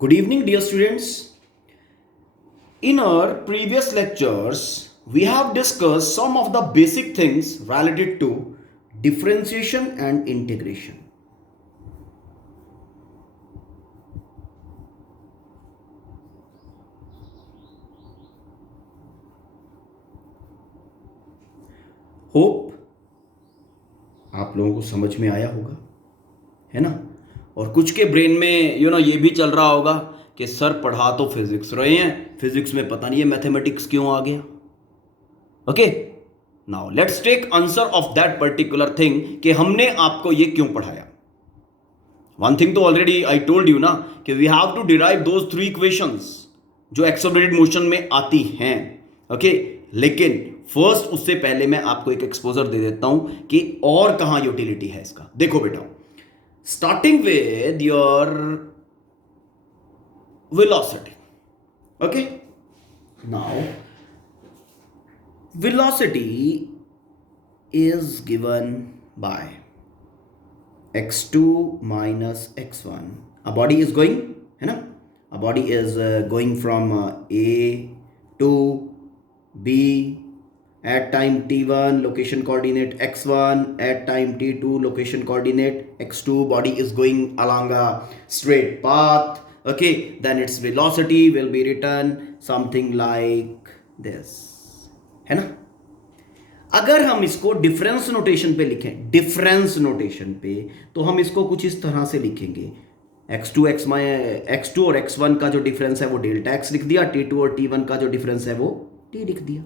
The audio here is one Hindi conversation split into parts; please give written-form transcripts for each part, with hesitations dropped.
Good evening, dear students. In our previous lectures, we have discussed some of the basic things related to differentiation and integration. Hope आप लोगों को समझ में आया होगा, है ना? और कुछ के ब्रेन में ये भी चल रहा होगा कि सर पढ़ा तो फिजिक्स रहे हैं, फिजिक्स में पता नहीं है मैथमेटिक्स क्यों आ गया. Okay, now let's take answer of that particular thing कि हमने आपको ये क्यों पढ़ाया. वन थिंग तो ऑलरेडी आई टोल्ड यू ना कि we have to derive those three equations जो एक्सेलरेटेड मोशन में आती हैं. ओके, लेकिन फर्स्ट उससे पहले मैं आपको एक एक्सपोजर दे देता हूं कि और कहां यूटिलिटी है इसका. देखो बेटा, starting with your velocity. Okay, now velocity is given by x2 minus x1. A body is going, है ना, a body is going from A to B at time t1 location coordinate x1, at time t2 location coordinate x2. Body is going along a straight path. Okay, then its velocity will be written something like this, है ना. अगर हम इसको डिफरेंस नोटेशन पे लिखें, डिफरेंस नोटेशन पे, तो हम इसको कुछ इस तरह से लिखेंगे. x2 और x1 का जो डिफरेंस है वो डेल्टा x लिख दिया, t2 और t1 का जो डिफरेंस है वो t लिख दिया.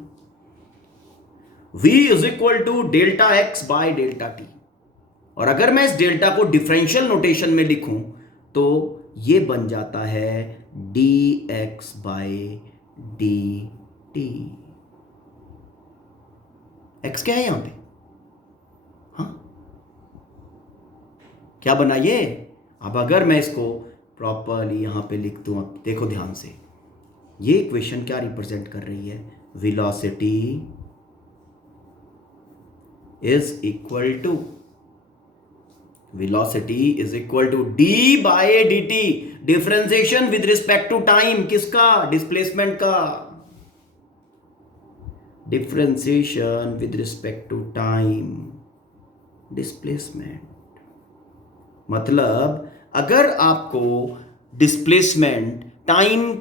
v is equal to delta x by delta t. और अगर मैं इस डेल्टा को डिफरेंशियल नोटेशन में लिखूं तो ये बन जाता है dx बाय dt. x क्या है यहां पे? हाँ, क्या बना ये? अब अगर मैं इसको प्रॉपरली यहां पे लिख दूं, अब देखो ध्यान से, ये इक्वेशन क्या रिप्रेजेंट कर रही है? Velocity is equal to d bye dt. Differentiation with respect to time, किसका? डिस्प्लेसमेंट का. Differentiation with respect to time, displacement. मतलब अगर आपको डिस्प्लेसमेंट टाइम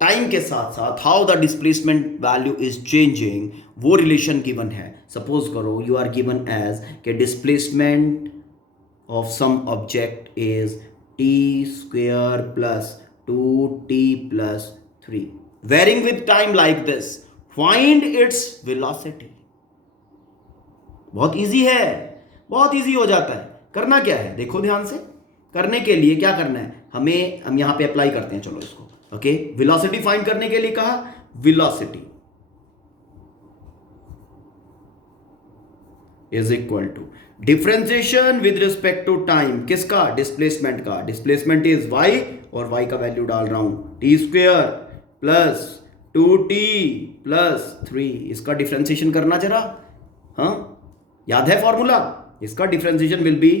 टाइम के साथ साथ how the displacement value is changing, वो रिलेशन गिवन है. सपोज करो यू आर गिवन एज के displacement of some object is T square plus 2t plus 3, varying with time like this. Find its velocity. बहुत इजी है, बहुत इजी हो जाता है. करना क्या है, देखो ध्यान से. करने के लिए क्या करना है, हम यहां पे अप्लाई करते हैं. चलो इसको, ओके, वेलोसिटी फाइंड करने के लिए कहा, velocity is equal to differentiation with respect to time, किसका? डिस्प्लेसमेंट का. डिस्प्लेसमेंट इज y और y का वैल्यू डाल रहा हूं T square plus 2t plus 3. इसका डिफरेंशिएशन करना जरा. हाँ, याद है फॉर्मूला? इसका differentiation will be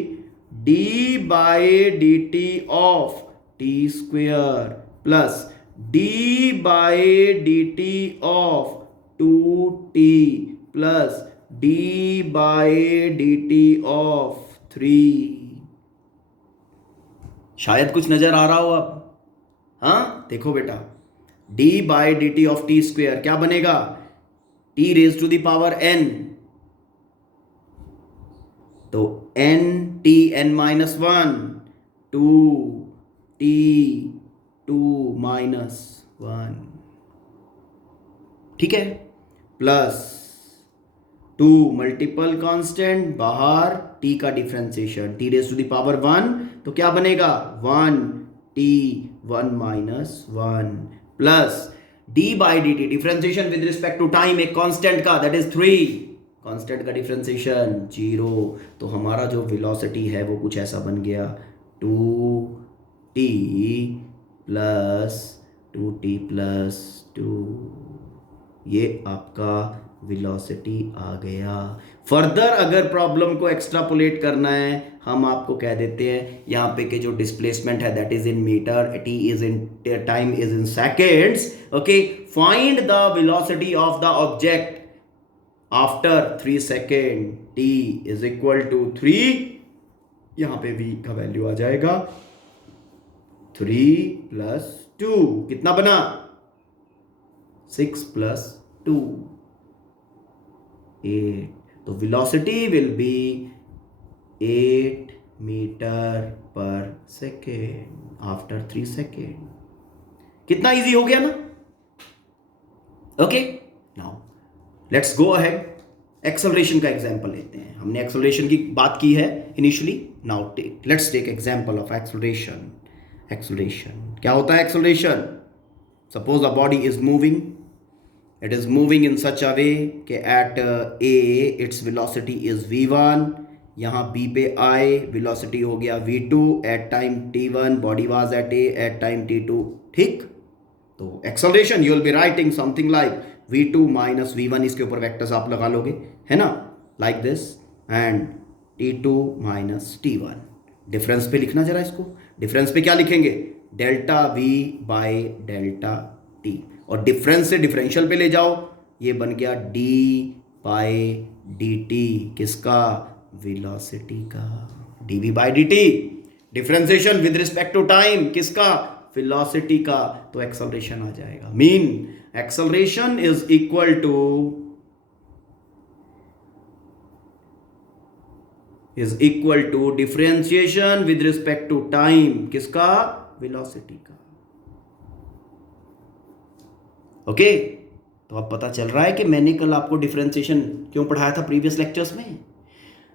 d bye dt of T square plus d bye dt of 2t plus d bye dt of 3. शायद कुछ नजर आ रहा हो अब. हाँ, देखो बेटा, d bye dt of T square क्या बनेगा? t raise to the power n. तो n t n minus 1 2 t 2 minus 1, ठीक है, प्लस 2 मल्टीपल कांस्टेंट, बाहर t का differentiation t raise to the power 1, तो क्या बनेगा? 1 t 1 minus 1 plus d by D T, differentiation with respect to time एक कांस्टेंट का, दैट इज 3. कांस्टेंट का डिफरेंशिएशन 0. तो हमारा जो वेलोसिटी है वो कुछ ऐसा बन गया 2t प्लस 2t प्लस 2. ये आपका वेलोसिटी आ गया। फर्दर अगर प्रॉब्लम को एक्स्ट्रापोलेट करना है हम आपको कह देते हैं यहाँ पे कि जो डिस्प्लेसमेंट है that is in metre, T is in time is in seconds. Okay, find the velocity of the object after 3 second, T is equal to 3, यहां पे v का वैल्यू आ जाएगा 3 प्लस 2, कितना बना 6 प्लस 2 8, तो velocity will be 8 metre per second after 3 second. कितना इजी हो गया ना। Okay, now let's go ahead, acceleration का एग्जांपल लेते हैं। हमने एक्सेलरेशन की बात की है initially, now let's take example of acceleration. Acceleration क्या होता है? Acceleration, suppose a body is moving, it is moving in such a way कि at A its velocity is v1, यहाँ b पे आई वेलोसिटी हो गया v2, at time t1 body was at A, at time t2, ठीक। तो acceleration you will be writing something like v2 minus v1, इसके ऊपर वेक्टर्स आप लगा लोगे, है ना, like this, and t2 minus t1। Difference पे लिखना जरा इसको, डिफरेंस पे क्या लिखेंगे? Delta v by delta t, और डिफरेंस से डिफरेंशियल पे ले जाओ, ये बन गया d बाय dt, किसका? वेलोसिटी का, dv by dt। Differentiation with respect to time, किसका? वेलोसिटी का, तो एक्सेलरेशन आ जाएगा। Mean acceleration is equal to differentiation with respect to time, किसका? वेलोसिटी का। ओके, तो अब पता चल रहा है कि मैंने कल आपको डिफरेंशिएशन क्यों पढ़ाया था प्रीवियस लेक्चर्स में।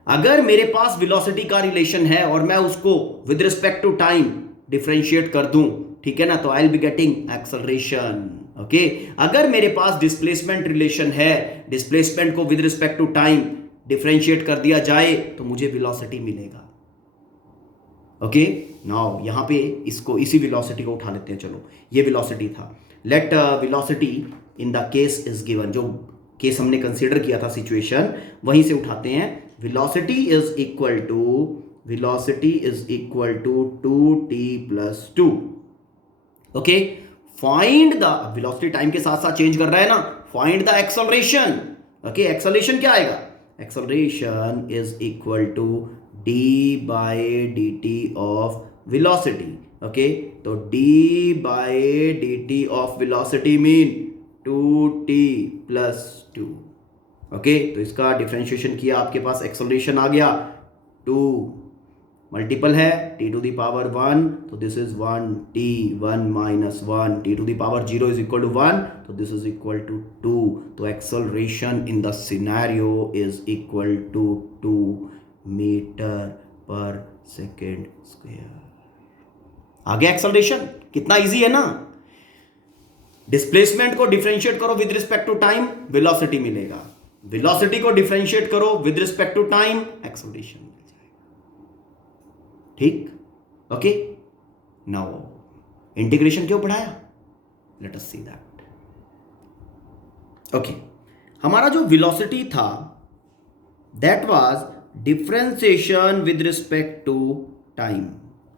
अगर मेरे पास वेलोसिटी का रिलेशन है और मैं उसको with respect to time differentiate कर दूं, ठीक है ना, तो I will be getting acceleration. Okay, अगर मेरे पास डिस्प्लेसमेंट रिलेशन है, डिस्प्लेसमेंट को with respect to time differentiate कर दिया जाए तो मुझे वेलोसिटी मिलेगा। ओके, नाउ यहां पे इसको, इसी वेलोसिटी को उठा लेते हैं। चलो, ये वेलोसिटी था, let velocity in the case is given, जो केस हमने कंसीडर किया था सिचुएशन, वहीं से उठाते हैं। Velocity is equal to 2t plus 2। Okay, find the, velocity time के साथ साथ चेंज कर रहा है ना, find the acceleration. Okay, acceleration क्या आएगा? Acceleration is equal to d bye dt of velocity. Okay, तो d bye dt of velocity mean 2t plus 2। Okay, तो इसका डिफरेंशिएशन किया, आपके पास एक्सेलरेशन आ गया 2, मल्टीपल है t टू द पावर 1, तो this is 1t, 1 minus 1, t to the power 0 is equal to 1, तो दिस इज इक्वल टू 2। तो acceleration in the scenario is equal to 2 metre per second square. आ गया एक्सेलरेशन, कितना इजी है ना। डिस्प्लेसमेंट को डिफरेंशिएट करो with respect to time, velocity मिलेगा। वेलोसिटी को डिफरेंशिएट करो with respect to time, acceleration मिल जाएगा। ठीक, ओके। नाउ इंटीग्रेशन क्यों पढ़ाया? Let us see that. Okay, हमारा जो वेलोसिटी था that was differentiation with respect to time,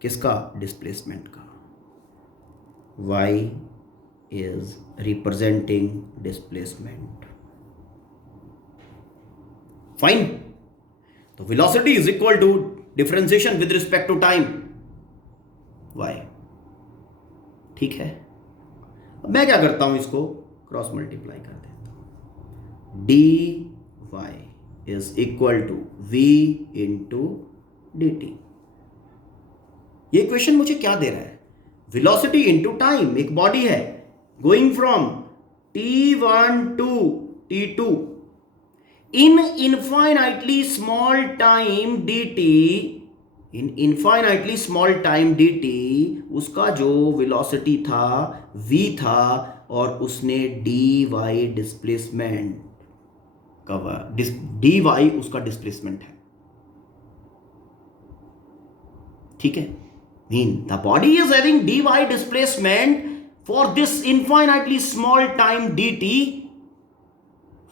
किसका? डिस्प्लेसमेंट का। y is representing displacement. Fine. तो velocity is equal to differentiation with respect to time y. ठीक है, अब मैं क्या करता हूं, इसको क्रॉस मल्टीप्लाई कर देता हूं। dy is equal to v into dt। ये इक्वेशन मुझे क्या दे रहा है? वेलोसिटी इनटू टाइम, एक बॉडी है going from t1 to t2 in infinitely small time dt, in infinitely small time dt, उसका जो वेलोसिटी था v था, और उसने dy डिस्प्लेसमेंट का, dy उसका डिस्प्लेसमेंट है। ठीक है, mean the body is having dy displacement for this infinitely small time dt,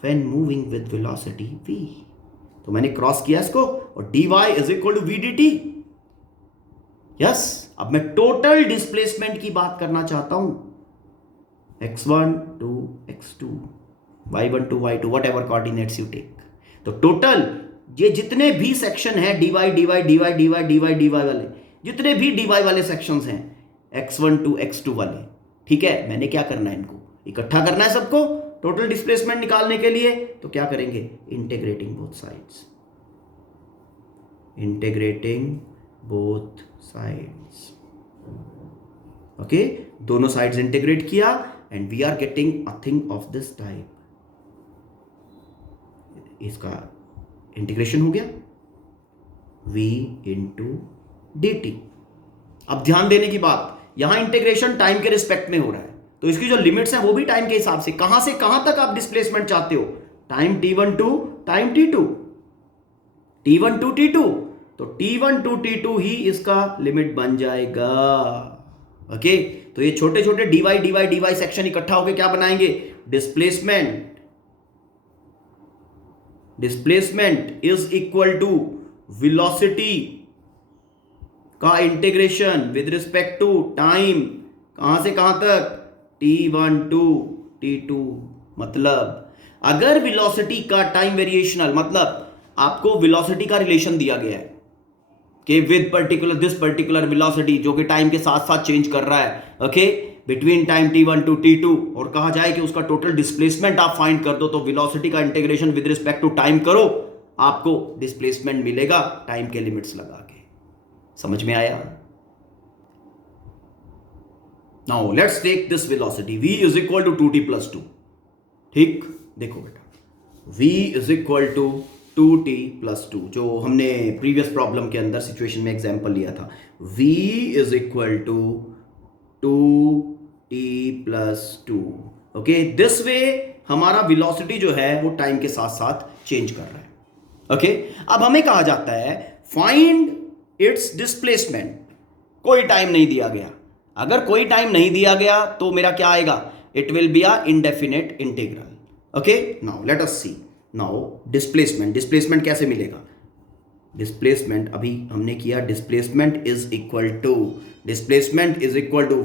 when moving with velocity v। तो मैंने क्रॉस किया इसको, और dy is equal to V D T. Yes, अब मैं टोटल डिस्प्लेसमेंट की बात करना चाहता हूं, x1 to x2, y1 to y2, whatever coordinates you take. तो टोटल ये जितने भी सेक्शन है dy dy dy dy dy dy वाले, जितने भी dy वाले सेक्शंस हैं x1 to x2 वाले, ठीक है, मैंने क्या करना है, इनको इकट्ठा करना है सबको टोटल डिस्प्लेसमेंट निकालने के लिए। तो क्या करेंगे, integrating both sides, integrating both sides. Okay, दोनों साइड्स इंटीग्रेट किया and we are getting a thing of this type. इसका इंटीग्रेशन हो गया v इंटू डी टी। अब ध्यान देने की बात, यहां इंटीग्रेशन टाइम के रिस्पेक्ट में हो रहा है, तो इसकी जो लिमिट्स हैं वो भी टाइम के हिसाब से कहां तक आप डिस्प्लेसमेंट चाहते हो, time t1 to time t2, t1 to t2, तो t1 टू t2 ही इसका लिमिट बन जाएगा। ओके, तो ये छोटे छोटे dy सेक्शन इकट्ठा होकर क्या बनाएंगे, displacement is equal to velocity का integration with respect to time, कहां से कहां तक, t1 टू t2। मतलब अगर वेलोसिटी का टाइम वेरिएशनल, मतलब आपको वेलोसिटी का रिलेशन दिया गया है कि विद दिस पर्टिकुलर वेलोसिटी जो कि टाइम के साथ साथ चेंज कर रहा है, okay, between time t1 to t2, और कहा जाए कि उसका टोटल डिस्प्लेसमेंट आप फाइंड कर दो, तो वेलोसिटी का integration with respect to time करो, आपको डिस्प्लेसमेंट मिलेगा टाइम के लिमिट्स लगा के। समझ में आया? Now let's take this velocity v is equal to 2t plus 2। ठीक, देखो बेटा, v is equal to 2t plus 2, जो हमने प्रीवियस प्रॉब्लम के अंदर सिचुएशन में एग्जांपल लिया था, v is equal to 2t plus 2। Okay, this way हमारा वेलोसिटी जो है वो टाइम के साथ साथ चेंज कर रहा है। ओके, अब हमें कहा जाता है फाइंड इट्स डिस्प्लेसमेंट। कोई टाइम नहीं दिया गया, अगर कोई टाइम नहीं दिया गया तो मेरा क्या आएगा, it will be a indefinite integral. Okay, now let us see now displacement कैसे मिलेगा। डिस्प्लेसमेंट अभी हमने किया, displacement is equal to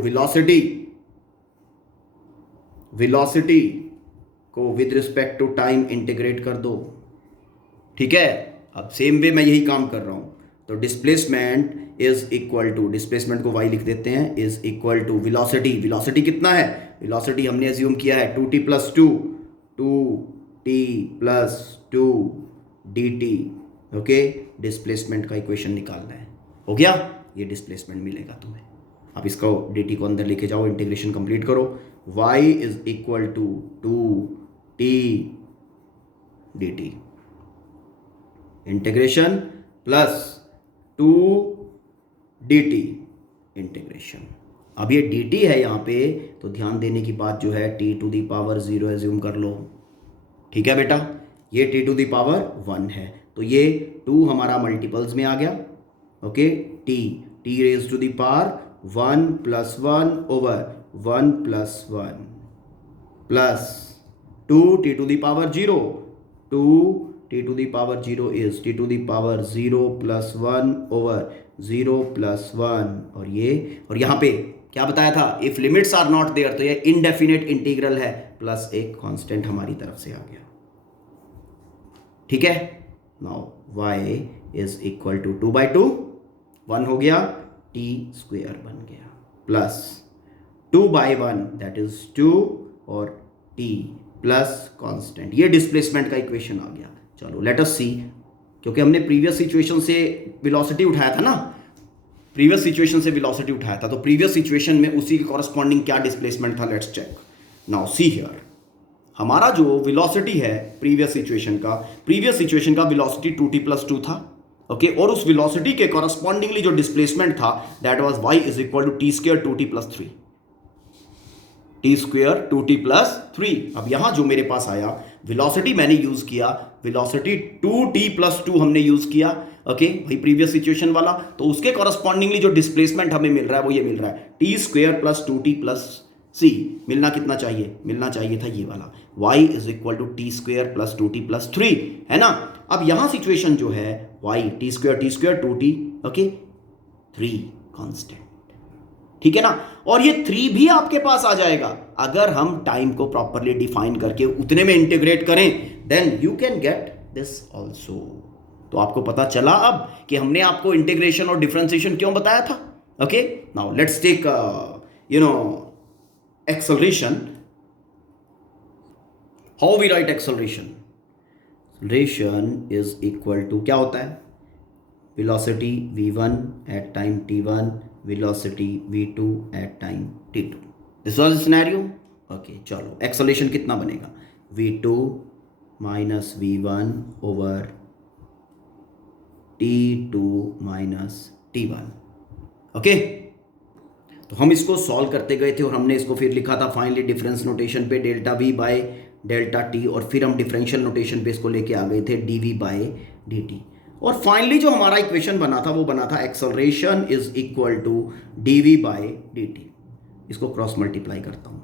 velocity को with respect to time integrate कर दो। ठीक है, अब सेम वे मैं यही काम कर रहा हूं, तो displacement is equal to, displacement को y लिख देते हैं, इज इक्वल टू वेलोसिटी कितना है, वेलोसिटी हमने एज्यूम किया है 2t plus 2 dt। Okay, displacement का इक्वेशन निकालना है, हो गया, ये डिस्प्लेसमेंट मिलेगा तुम्हें। अब इसको dt को अंदर लेके जाओ, इंटीग्रेशन कंप्लीट करो, y is equal to 2t dt, integration plus 2 dt integration. अब ये dt है यहाँ पे, तो ध्यान देने की बात जो है t to the power 0 assume कर लो। ठीक है बेटा, ये t टू दी पावर 1 है, तो ये 2 हमारा मल्टीपल्स में आ गया। Okay, t raise to the power 1 plus 1 over 1 plus 1 plus 2t to the power 0, 2t to the power 0 is t to the power 0 plus 1 over 0 plus 1, और यहाँ पे क्या बताया था, if limits are not there, तो ये इनडेफिनेट इंटीग्रल है, प्लस एक कांस्टेंट हमारी तरफ से आ गया। ठीक है, now y is equal to 2/2, 1 हो गया, t स्क्वायर बन गया, प्लस 2/1 दैट इज 2 और t प्लस कांस्टेंट, ये डिस्प्लेसमेंट का इक्वेशन आ गया। चलो लेट अस सी, क्योंकि हमने प्रीवियस सिचुएशन से वेलोसिटी उठाया था ना, तो प्रीवियस सिचुएशन में उसी के कॉरस्पॉन्डिंग क्या डिस्प्लेसमेंट था, let's check. Now see here, हमारा जो वेलोसिटी है प्रीवियस सिचुएशन का वेलोसिटी 2t प्लस 2 था। ओके, और उस वेलोसिटी के कॉरस्पॉन्डिंगली जो डिस्प्लेसमेंट था that was y is equal to t square 2t plus 3, t square 2t plus 3। अब यहां जो मेरे पास आया वेलोसिटी मैंने यूज किया, वेलोसिटी 2t प्लस 2 हमने यूज किया। ओके, भाई प्रीवियस सिचुएशन वाला, तो उसके कॉरस्पॉन्डिंगली जो डिस्प्लेसमेंट हमें मिल रहा है वो ये मिल रहा है t square plus 2t plus C मिलना कितना चाहिए, मिलना चाहिए था ये वाला y is equal to t square plus 2t plus 3, है ना। अब यहां सिचुएशन जो है y t square 2t, okay, 3 constant, ठीक है ना। और ये 3 भी आपके पास आ जाएगा अगर हम टाइम को प्रॉपरली डिफाइन करके उतने में इंटीग्रेट करें, then you can get this also. तो आपको पता चला अब कि हमने आपको इंटीग्रेशन और डिफरेंशिएशन क्यों बताया था। Okay, now let's take acceleration. How we write acceleration? Acceleration is equal to क्या होता है, velocity v1 at time t1, velocity v2 at time t2. This was the scenario. Okay, चलो acceleration कितना बनेगा, v2 minus v1 over t2 minus t1. Okay, तो हम इसको सॉल्व करते गए थे और हमने इसको फिर लिखा था फाइनली डिफरेंस नोटेशन पे delta we by delta T, और फिर हम डिफरेंशियल नोटेशन पे इसको लेके आ गए थे d v by d t. और फाइनली जो हमारा इक्वेशन बना था वो बना था acceleration is equal to d v by d t. इसको क्रॉस मल्टीप्लाई करता हूँ,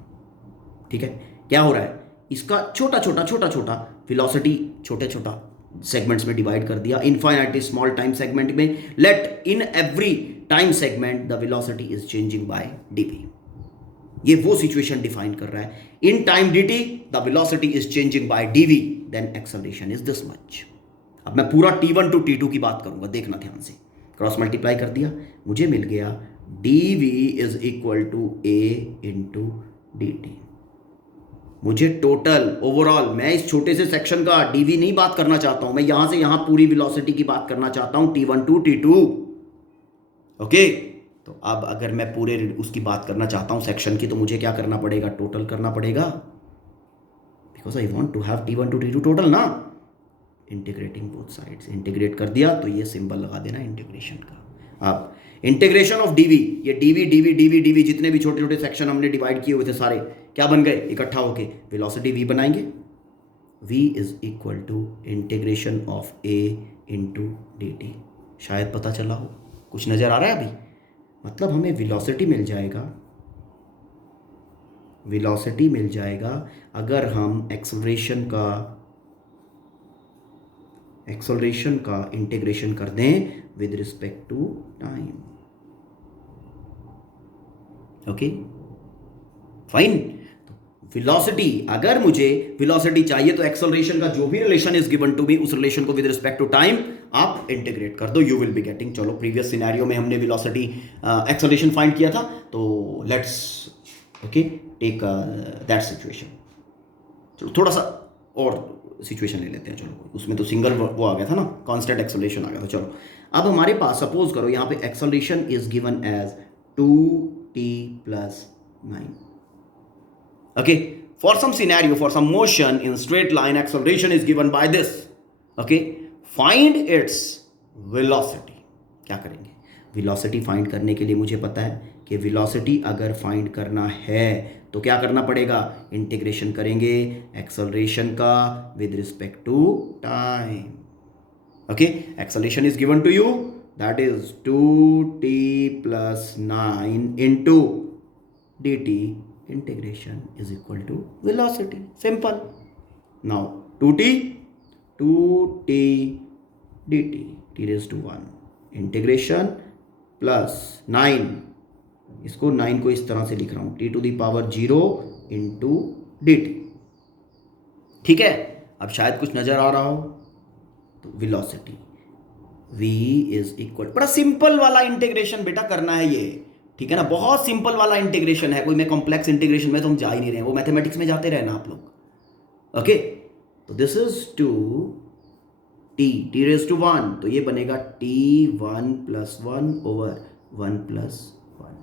ठीक है। क्या हो रहा है, इसका छोटा छोटा वेलोसिटी छोटे छोटा सेगमेंट्स में डिवाइड कर दिया, इनफाइनाइटली स्मॉल टाइम सेगमेंट में। Let in every time segment the velocity is changing by dv। ये वो सिचुएशन डिफाइन कर रहा है, in time dt the velocity is changing by dv, then acceleration is this much. अब मैं पूरा t1 टू t2 की बात करूंगा, देखना ध्यान से। क्रॉस मल्टीप्लाई कर दिया, मुझे मिल गया dv is equal to a into dt। मुझे टोटल ओवरऑल, मैं इस छोटे से सेक्शन का dv नहीं बात करना चाहता हूं, मैं यहां से यहां पूरी वेलोसिटी की बात करना चाहता हूं, t1 टू t2। ओके, तो अब अगर मैं पूरे उसकी बात करना चाहता हूं सेक्शन की, तो मुझे क्या करना पड़ेगा, टोटल करना पड़ेगा, because I want to have t1 to t2 total ना। इंटीग्रेटिंग बोथ साइड्स, इंटीग्रेट कर दिया तो ये सिंबल लगा देना इंटीग्रेशन का। अब इंटीग्रेशन ऑफ dv, ये dv जितने भी छोटे छोटे सेक्शन हमने डिवाइड किए हुए थे सारे क्या बन गए, इकट्ठा होके वेलोसिटी v बनाएंगे। v is equal to integration of a into dt। शायद पता चला हो, कुछ नजर आ रहा है अभी, मतलब हमें वेलोसिटी मिल जाएगा अगर हम एक्सेलरेशन का इंटीग्रेशन कर दें with respect to time. Okay fine, velocity, अगर मुझे वेलोसिटी चाहिए तो एक्सेलरेशन का जो भी relation is given to me, उस रिलेशन को विद रिस्पेक्ट टू टाइम आप इंटीग्रेट कर दो, यू विल बी गेटिंग। चलो प्रीवियस सिनेरियो में हमने वेलोसिटी एक्सेलरेशन फाइंड किया था, तो let's okay take that situation. चलो थोड़ा सा और सिचुएशन ले लेते हैं। चलो उसमें तो सिंगल वो आ गया था ना, कांस्टेंट एक्सेलरेशन आ गया था। चलो अब हमारे पास सपोज करो यहाँ पे acceleration is given as 2t plus 9। Okay, for some scenario, for some motion in straight line, acceleration is given by this. Okay, find its velocity. क्या करेंगे, velocity find करने के लिए मुझे पता है कि velocity अगर find करना है तो क्या करना पड़ेगा, इंटीग्रेशन करेंगे acceleration का with respect to time. Okay, acceleration is given to you, that is 2t plus 9 into dt. Integration is equal to velocity. Simple. Now 2t dt t raised to 1 integration plus 9, इसको 9 को इस तरह से लिख रहा हूं, t to the power 0 into dt। ठीक है, अब शायद कुछ नजर आ रहा हो, तो वेलोसिटी v इज इक्वल, बड़ा सिंपल वाला इंटीग्रेशन बेटा करना है ये, ठीक है ना, बहुत सिंपल वाला इंटीग्रेशन है, कोई मैं कॉम्प्लेक्स इंटीग्रेशन में तो हम जा ही नहीं रहे हैं, वो मैथमेटिक्स में जाते रहे ना आप लोग। ओके, तो this is 2t raise to 1, तो ये बनेगा t1 प्लस 1 ओवर 1 प्लस 1,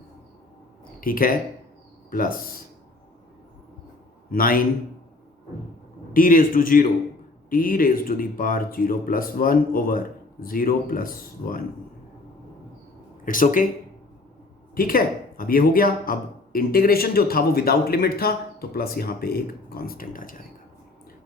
ठीक है, plus 9 t raise to 0, t raise to the power 0 plus 1 over 0 plus 1। It's okay, ठीक है। अब ये हो गया, अब इंटीग्रेशन जो था वो विदाउट लिमिट था, तो प्लस यहां पे एक कांस्टेंट आ जाएगा,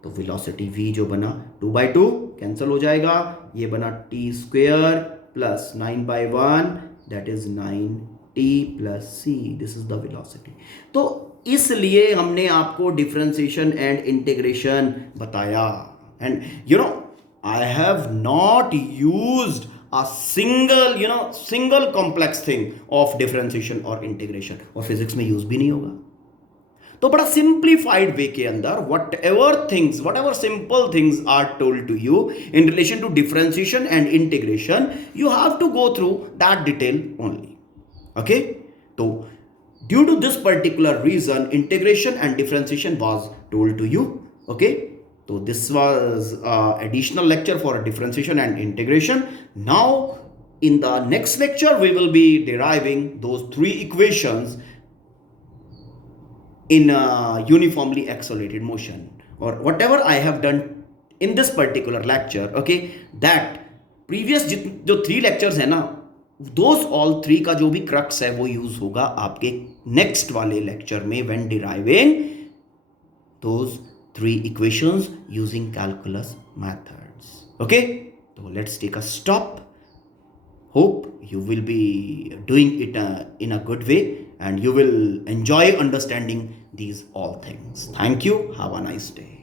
तो वेलोसिटी v जो बना 2/2 कैंसिल हो जाएगा, ये बना t square plus 9/1 that is 9 t plus c, this is the velocity. तो इसलिए हमने आपको डिफरेंशिएशन एंड इंटीग्रेशन बताया। And you know I have not used a single complex thing of differentiation और integration, और फिजिक्स में यूज भी नहीं होगा। तो बड़ा सिंप्लीफाइड वे के अंदर whatever simple things are told to you in relation to differentiation and integration, you have to go through that detail only. Okay, तो due to this particular reason integration and differentiation was told to you. Okay, so this was additional lecture for differentiation and integration. Now in the next lecture we will be deriving those three equations in uniformly accelerated motion, or whatever I have done in this particular lecture. Okay, that previous जो 3 lectures है ना, those all 3 का जो भी crux है वो use होगा आपके next वाले lecture में when deriving those 3 equations using calculus methods. Okay, so let's take a stop. Hope you will be doing it in a good way and you will enjoy understanding these all things. Thank you. Have a nice day.